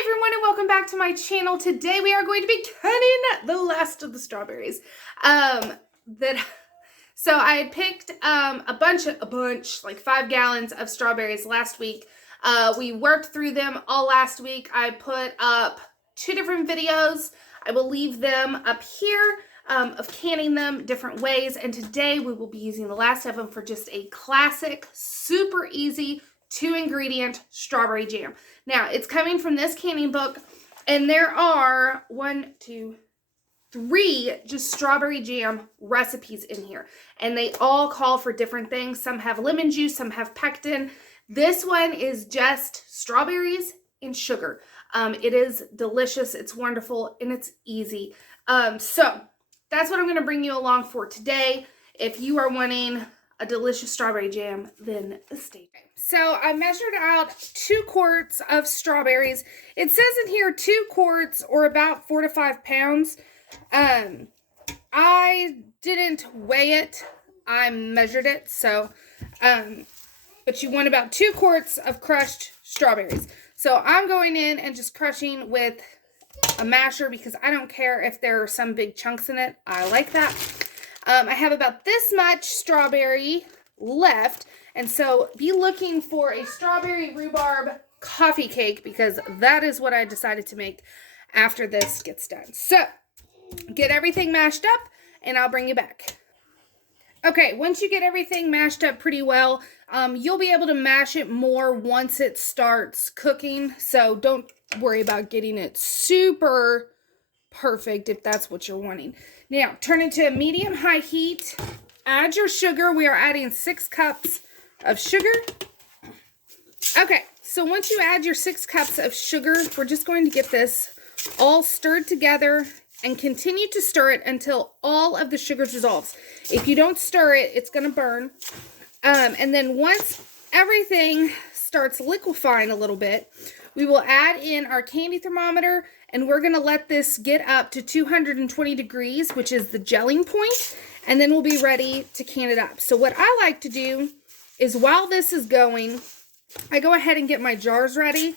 Hi everyone and welcome back to my channel. Today we are going to be cutting the last of the strawberries. So I had picked a bunch, like 5 gallons of strawberries last week. We worked through them all last week. I put up 2 different videos. I will leave them up here of canning them different ways. And today we will be using the last of them for just a classic, super easy 2-ingredient strawberry jam. Now, it's coming from this canning book, and there are 3 just strawberry jam recipes in here, and they all call for different things. Some have lemon juice, some have pectin. This one is just strawberries and sugar. It is delicious, it's wonderful, and it's easy. So that's what I'm going to bring you along for today. If you are wanting a delicious strawberry jam, then stay tuned. So I measured out 2 quarts of strawberries. It says in here 2 quarts or about 4 to 5 pounds. I didn't weigh it. I measured it. So, but you want about 2 quarts of crushed strawberries. So I'm going in and just crushing with a masher because I don't care if there are some big chunks in it. I like that. I have about this much strawberry left, and so be looking for a strawberry rhubarb coffee cake because that is what I decided to make after this gets done. So get everything mashed up and I'll bring you back. Okay, once you get everything mashed up pretty well, you'll be able to mash it more once it starts cooking, so don't worry about getting it super perfect if that's what you're wanting. Now, turn it to a medium-high heat. Add your sugar. We are adding 6 cups of sugar. Okay, so once you add your 6 cups of sugar, we're just going to get this all stirred together and continue to stir it until all of the sugar dissolves. If you don't stir it, it's going to burn. And then once everything starts liquefying a little bit, we will add in our candy thermometer, and we're going to let this get up to 220 degrees, which is the gelling point, and then we'll be ready to can it up. So what I like to do is while this is going, I go ahead and get my jars ready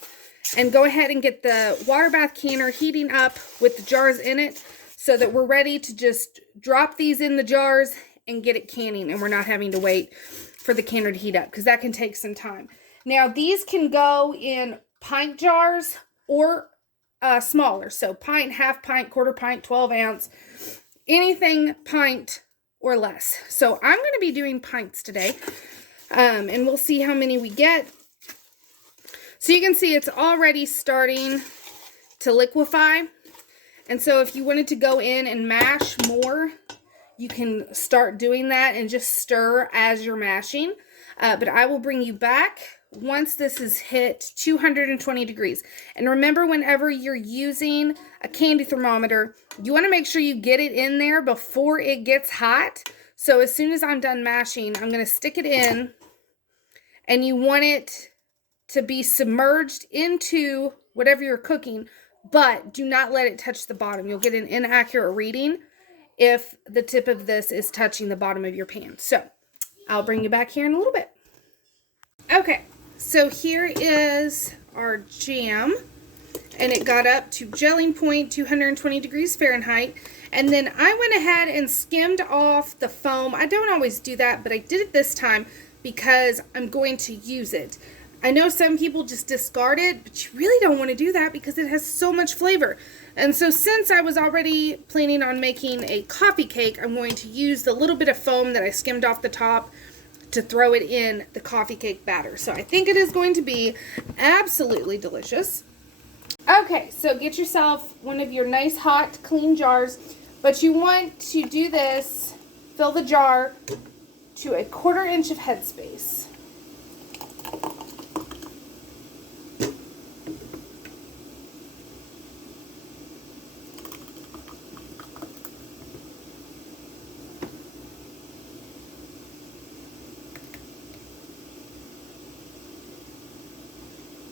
and go ahead and get the water bath canner heating up with the jars in it so that we're ready to just drop these in the jars and get it canning, and we're not having to wait for the canner to heat up because that can take some time. Now, these can go in pint jars or smaller, so pint, half pint, quarter pint, 12 ounce, anything pint or less. So I'm going to be doing pints today, and we'll see how many we get. So you can see it's already starting to liquefy, and so if you wanted to go in and mash more, you can start doing that and just stir as you're mashing, but I will bring you back once this is hit 220 degrees. And remember, whenever you're using a candy thermometer, you want to make sure you get it in there before it gets hot. So as soon as I'm done mashing, I'm going to stick it in, and you want it to be submerged into whatever you're cooking, but do not let it touch the bottom. You'll get an inaccurate reading if the tip of this is touching the bottom of your pan. So I'll bring you back here in a little bit. Okay. So here is our jam, and it got up to gelling point, 220 degrees Fahrenheit, and then I went ahead and skimmed off the foam. I don't always do that, but I did it this time because I'm going to use it. I know some people just discard it, but you really don't want to do that because it has so much flavor. And so since I was already planning on making a coffee cake, I'm going to use the little bit of foam that I skimmed off the top to throw it in the coffee cake batter. So I think it is going to be absolutely delicious. Okay, so get yourself one of your nice hot clean jars, but you want to do this, fill the jar to 1/4 inch of headspace.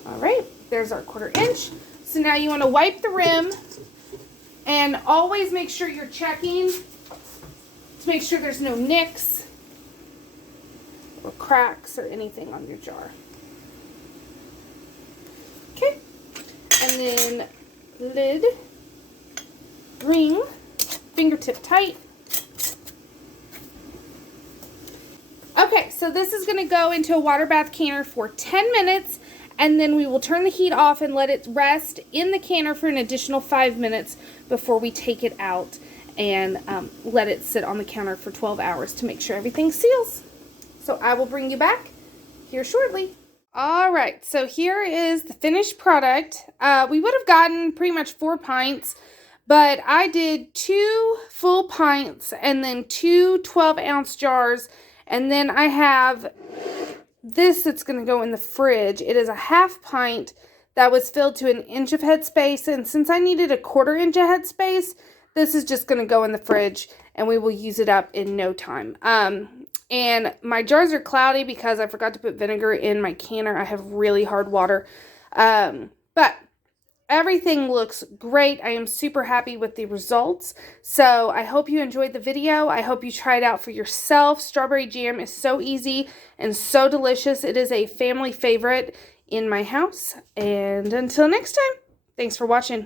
All right, there's our 1/4 inch. So now you want to wipe the rim, and always make sure you're checking to make sure there's no nicks or cracks or anything on your jar. Okay, And then lid, ring, fingertip tight. Okay, so this is going to go into a water bath canner for 10 minutes, and then we will turn the heat off and let it rest in the canner for an additional 5 minutes before we take it out and let it sit on the counter for 12 hours to make sure everything seals. So I will bring you back here shortly. All right, so here is the finished product. We would have gotten pretty much 4 pints, but I did 2 full pints and then 2 12-ounce jars. And then I have this that's going to go in the fridge. It is a half pint that was filled to 1 inch of headspace. And since I needed a 1/4 inch of headspace, this is just going to go in the fridge and we will use it up in no time. And my jars are cloudy because I forgot to put vinegar in my canner. I have really hard water. But everything looks great. I am super happy with the results. So I hope you enjoyed the video. I hope you try it out for yourself. Strawberry jam is so easy and so delicious. It is a family favorite in my house. And until next time, thanks for watching.